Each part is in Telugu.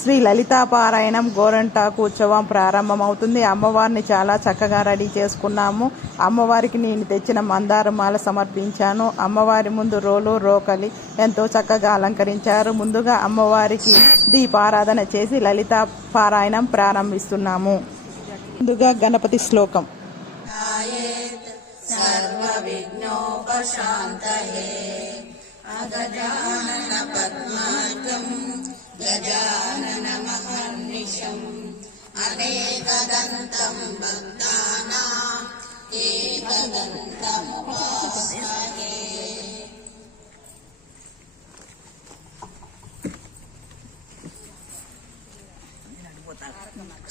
శ్రీ లలితాపారాయణం గోరంటాకు ఉత్సవం ప్రారంభమవుతుంది. అమ్మవారిని చాలా చక్కగా రెడీ చేసుకున్నాము. అమ్మవారికి నేను తెచ్చిన మందార మాల సమర్పించాను. అమ్మవారి ముందు రోకలి ఎంతో చక్కగా అలంకరించారు. ముందుగా అమ్మవారికి దీపారాధన చేసి లలితా పారాయణం ప్రారంభిస్తున్నాము. ముందుగా గణపతి శ్లోకం. అగజానన పద్మార్గం గజాననమహర్నిశం అనేకదంతం భక్తానాం ఏకదంతముపాస్మహే.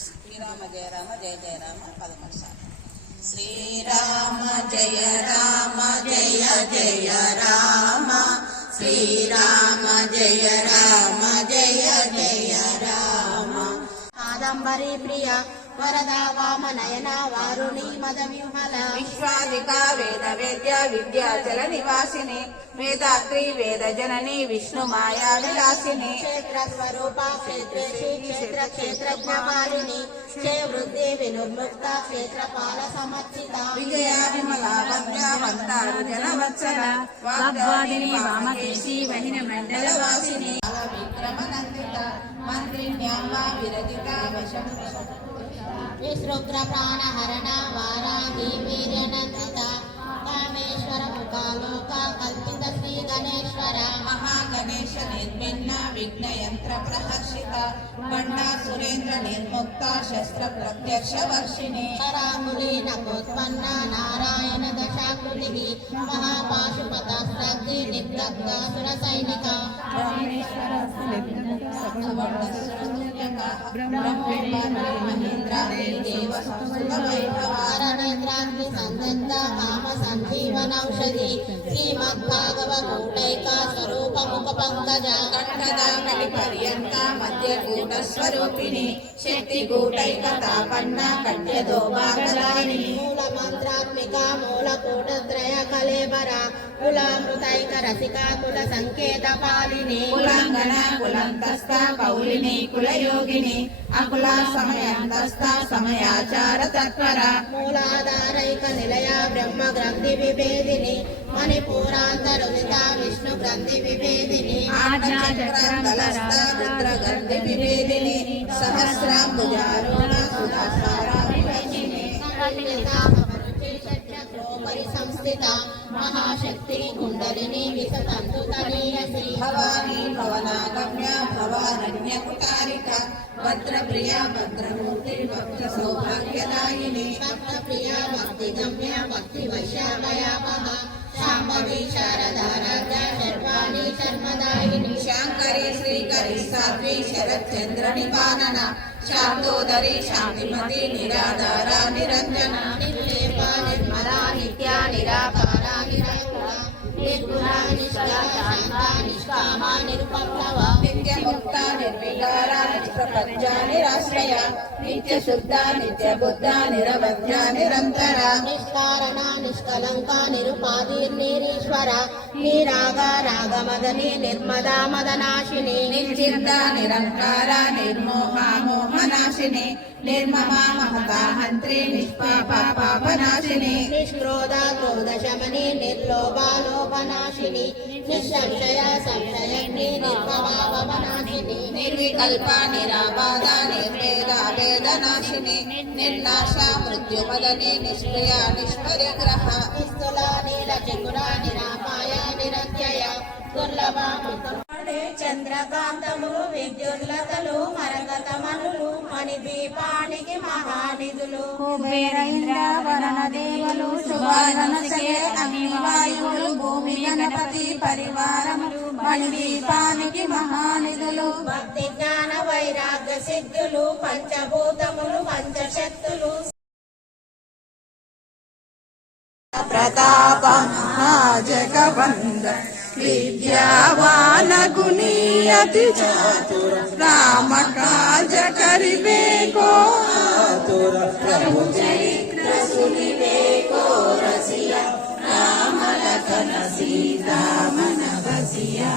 శ్రీరామ జయ రామ జయ జయ రామ 13 సార్లు. శ్రీరామ జయ రామ జయ జయ రామ, శ్రీరామ జయ రామ జయ జయ రామ. కాదంబరి ప్రియ వరదా వామ నయన వారుణి మద విమల విశ్వాదిక వేద వేద్య విద్యాచల నివాసిని వేదాత్రి వేద జనని విష్ణు మాయా విలాసిని క్షేత్ర స్వరూప క్షేత్రేషి క్షేత్ర క్షేత్రజ్ఞమాలిని క్షయ వృద్ధి వినుర్ముక్త క్షేత్రపాల సమర్చిత విజయ విమల వంద్యావంతారు జనవత్సల వాగ్వాదిని వామకేశి వహిన మండల వాసిని విక్రమనందిత మంత్రిణ్యామా విరజిత వశం విశ్రుగ్ర ప్రాణహరణ వారాహి వీర్యనందిత కామేశ్వర ముఖాలోక కల్పిత శ్రీ గణేశ్వర మహాగణేశ నిర్మిన్న విఘ్నయంత్ర ప్రహర్షిత బండా సురేంద్ర నిర్ముక్త శస్త్ర ప్రత్యక్ష వర్షిణి పరాములి నకోత్పన్న నారాయణ దశాకృతి మహాపాశుపతాస్త్రి నిగ్ధసుర సైనిక బ్రహ్మేంద్రాగ్ని సందగ్ధ కామ సంజీవనౌషధి శ్రీమద్భాగవతైక స్వరూప ముఖ పంకజ కంఠదాకటి పర్యంత మధ్యకూట స్వరూపిణి శక్తి కూటైక తాపన్న కట్యదోభాగదాయిని మూల మంత్రాత్మిక మూలకూటత్రయ కలేబర కులామృతైక రసికా కుల సంకేత పాలిని కులాంగన కులంతస్థ కౌలిని కులయోగిని అకుల సమయాంతస్థ సమయాచార తత్పర మూలాధారైక నిలయ బ్రహ్మ గ్రంథి విభేదిని మణిపూరాంతరుదిత విష్ణు గ్రంథి విభేదిని ఆజ్ఞాచక్రస్థ రుద్ర గ్రంథి విభేదిని సహస్రాంబుజారోణ సుధాసారా విభజిని సంస్థిత మహాశక్తి కుండలిని విసతంతు తనీయసి భవానీ భవనాగమ్య భవానన్య కుటారిక భద్రప్రియ భద్రమూర్తి భక్త సౌభాగ్యదాయిని భక్తప్రియ భక్తిగమ్య భక్తి వైశామయామహ శాంభవి శారదారాధ్య శర్వాణి శర్మదాయిని శాంకరి శ్రీకరి సాధ్వి శరత్చంద్ర నిపానన శాంతోదరి శాంతిమతి నిరాధార నిరంజన నిర్లేప నిర్మలా నిత్య నిరాకార నిరంకుల నిర్గుణ నిష్కల శాంత నిష్కామ నిరుపప్లవ నిత్యముక్త నిర్వికార నిష్ప్రపంచ నిరాశ్రయ నిత్య శుద్ధ నిత్య బుద్ధ నిరవధ్య నిరంతర నిష్కారణ నిష్కలంక నిరుపాధిర్నిరీశ్వర నిరాగ రాగమదని నిర్మదా మదనాశిని నిర్చింత నిరంకార నిర్మోహ మోహనాశిని నిర్మమా మహతా హంత్రి నిష్పాప పాపనాశిని నిష్క్రోధ క్రోధ శమని నిర్లోభాలోభనాశిని నిస్సంశయ సంశయగ్ని నిర్భవావనాశిని నిర్వికల్ప నిరాబాధ నిర్వేద వేదనాశిని నిర్నాశ మృత్యుమదని నిష్క్రియ నిష్పరిగ్రహ నిస్తుల నీలచకుర నిరాపాయ నిరత్యయ దుర్లభ చంద్రకాంతము విద్యుల్లతలు మరకతమనులు మణిదీపానికి మహానిధులు కుబేరేంద్ర వరణ దేవులు శుభానసే అగ్నివాయువులు భూమి గణపతి పరివారములు మణిదీపానికి మహానిధులు భక్తి జ్ఞాన వైరాగ్య సిద్ధులు పంచభూతములు పంచశక్తులు ప్రతాప జగవంద विद्यावान गुणी अति चातुर राम काज करिबे को आतुर प्रभु चरित्र सुनिबे को रसिया राम लखन सीता मन बसिया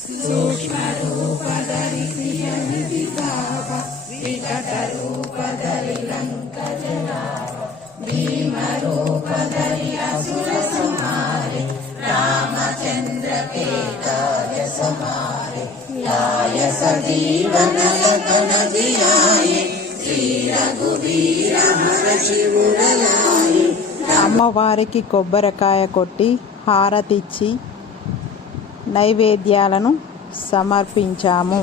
सूक्ष्म रूप धरि అమ్మవారికి కొబ్బరికాయ కొట్టి హారతిచ్చి నైవేద్యాలను సమర్పించాము.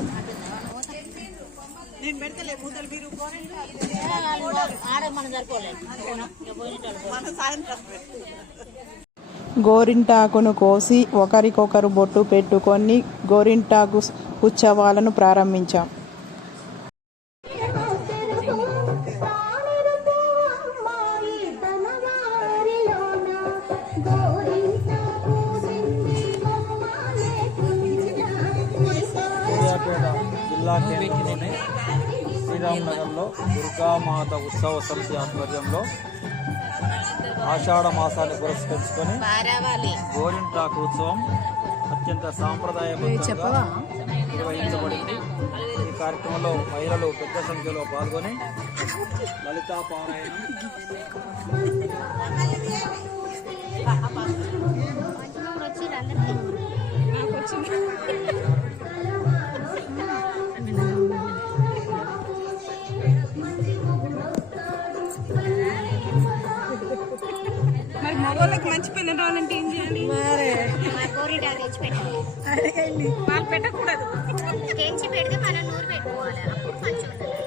గోరింటాకును కోసి ఒకరికొకరు బొట్టు పెట్టుకొని గోరింటాకు ఉత్సవాలను ప్రారంభించాం. జిల్లా కేంద్రంలోని శ్రీరామ్ నగర్లో దుర్గామాత ఉత్సవ సమితి ఆధ్వర్యంలో ఆషాఢ మాసాన్ని పురస్కరించుకొని గోరింటాకు ఉత్సవం అత్యంత సాంప్రదాయబద్ధంగా నిర్వహించబడింది. ఈ కార్యక్రమంలో మహిళలు పెద్ద సంఖ్యలో పాల్గొని లలితా పారాయణం మరి మగవాళ్ళకి మంచి పిల్లలు రావాలంటే ఏం చేయాలి? వాళ్ళు పెట్టకూడదు. తెంచి పెడితే మనం నూరు పెట్టుకోవాలి, అప్పుడు మంచిగా ఉంటుంది.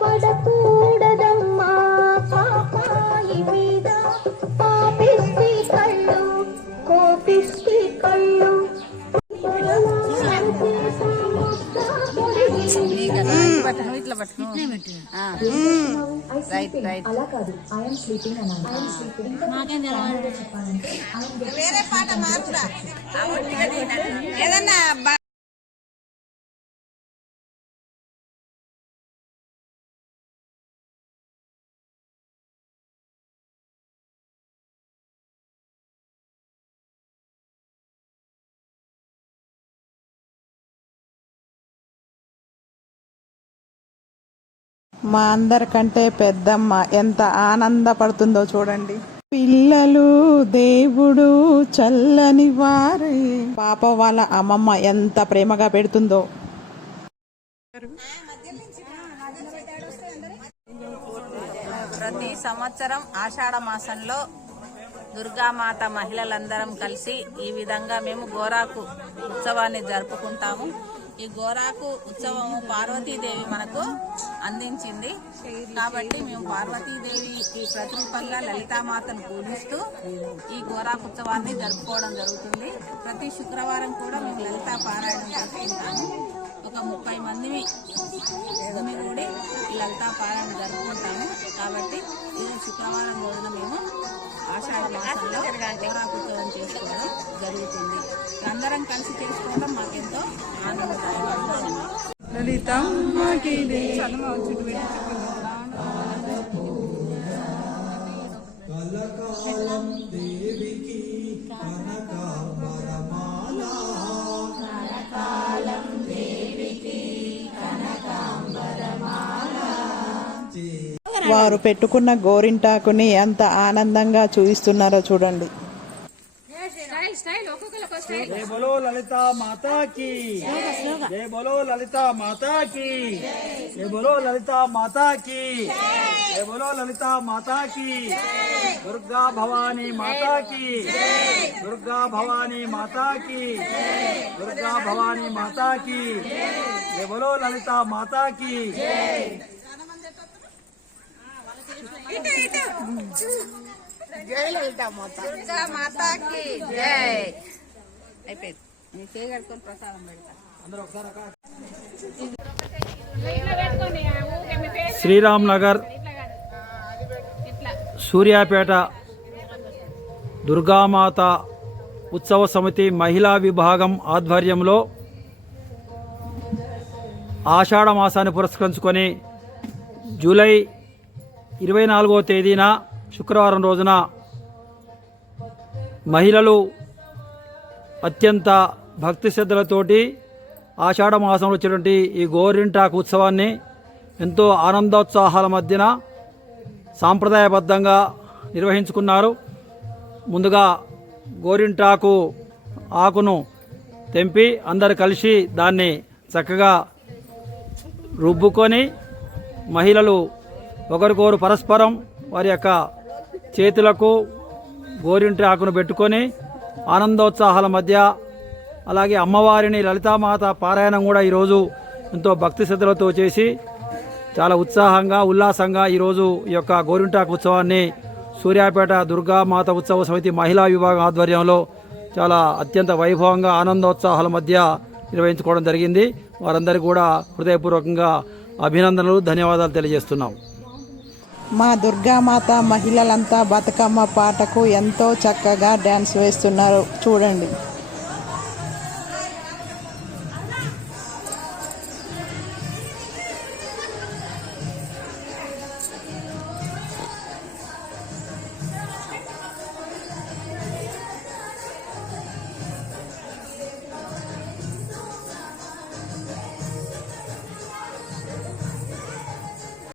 పడకూడదమ్మా పాపాయి మీద పాపిస్తి కళ్ళు కోపిస్తి కళ్ళు ఇట్లా పట్టుకో. అలా కాదు ఐఎమ్ స్లీపింగ్ చెప్పాలంటే వేరే పాట మార్చురా ఏదన్నా. మా అందరికంటే పెద్దమ్మ ఎంత ఆనందపడుతుందో చూడండి. పిల్లలు దేవుడు చల్లని వారే. పాప వాళ్ళ అమ్మమ్మ ఎంత ప్రేమగా పెడుతుందో. ప్రతి సంవత్సరం ఆషాఢ మాసంలో దుర్గామాత మహిళలందరం కలిసి ఈ విధంగా మేము గోరాకు ఉత్సవాన్ని జరుపుకుంటాము. ఈ గోరాకు ఉత్సవము పార్వతీదేవి మనకు అందించింది కాబట్టి మేము పార్వతీదేవి ఈ ప్రతిరూపంగా లలితామాతను పూజిస్తూ ఈ గోరాకు ఉత్సవాన్ని జరుపుకోవడం జరుగుతుంది. ప్రతి శుక్రవారం కూడా మేము లలితా పారాయణం జరుపుకుంటాము. ఒక 30 మందిని కూడి ఈ లలితా పారాయణం జరుపుకుంటాము. కాబట్టి ఈ శుక్రవారం రోజున మేము ఆషాఢ మాసంలో గోరాకు ఉత్సవం చేసుకోవడం జరుగుతుంది. అందరం కలిసి చేసుకోవడం మాకెంతో ఆనందదాయకంగా ఉంది. వారు పెట్టుకున్న గోరింటాకుని ఎంత ఆనందంగా చూపిస్తున్నారో చూడండి. जय बोलो ललिता माता की, जय बोलो ललिता माता की, जय बोलो ललिता माता की, जय बोलो ललिता माता की, दुर्गा भवानी माता की, दुर्गा भवानी माता की, दुर्गा भवानी माता की, जय बोलो ललिता माता की. జై లలితా మాత, దుర్గా మాతాకి జై. అయిపోయింది. నీ చేయగలుగుకొని ప్రసాదం పెడతా. శ్రీరామ్ నగర్ సూర్యాపేట దుర్గామాత ఉత్సవ సమితి మహిళా విభాగం ఆధ్వర్యంలో ఆషాఢ మాసాన్ని పురస్కరించుకొని జూలై 24వ తేదీన శుక్రవారం రోజున మహిళలు అత్యంత భక్తి శ్రద్ధలతోటి ఆషాఢ మాసంలో వచ్చేటువంటి ఈ గోరింటాకు ఉత్సవాన్ని ఎంతో ఆనందోత్సాహాల మధ్యన సాంప్రదాయబద్ధంగా నిర్వహించుకున్నారు. ముందుగా గోరింటాకు ఆకును తెంపి అందరు కలిసి దాన్ని చక్కగా రుబ్బుకొని మహిళలు ఒకరికొకరు పరస్పరం వారి యొక్క చేతులకు గోరింటాకును పెట్టుకొని ఆనందోత్సాహాల మధ్య అలాగే అమ్మవారిని లలితామాత పారాయణం కూడా ఈరోజు ఎంతో భక్తి శ్రద్ధలతో చేసి చాలా ఉత్సాహంగా ఉల్లాసంగా ఈరోజు ఈ యొక్క గోరింటాకు ఉత్సవాన్ని సూర్యాపేట దుర్గామాత ఉత్సవ సమితి మహిళా విభాగం ఆధ్వర్యంలో చాలా అత్యంత వైభవంగా ఆనందోత్సాహాల మధ్య నిర్వహించుకోవడం జరిగింది. వారందరికీ కూడా హృదయపూర్వకంగా అభినందనలు, ధన్యవాదాలు తెలియజేస్తున్నాం. మా దుర్గామాత మహిళలంతా బతుకమ్మ పాటకు ఎంతో చక్కగా డ్యాన్స్ వేస్తున్నారు చూడండి.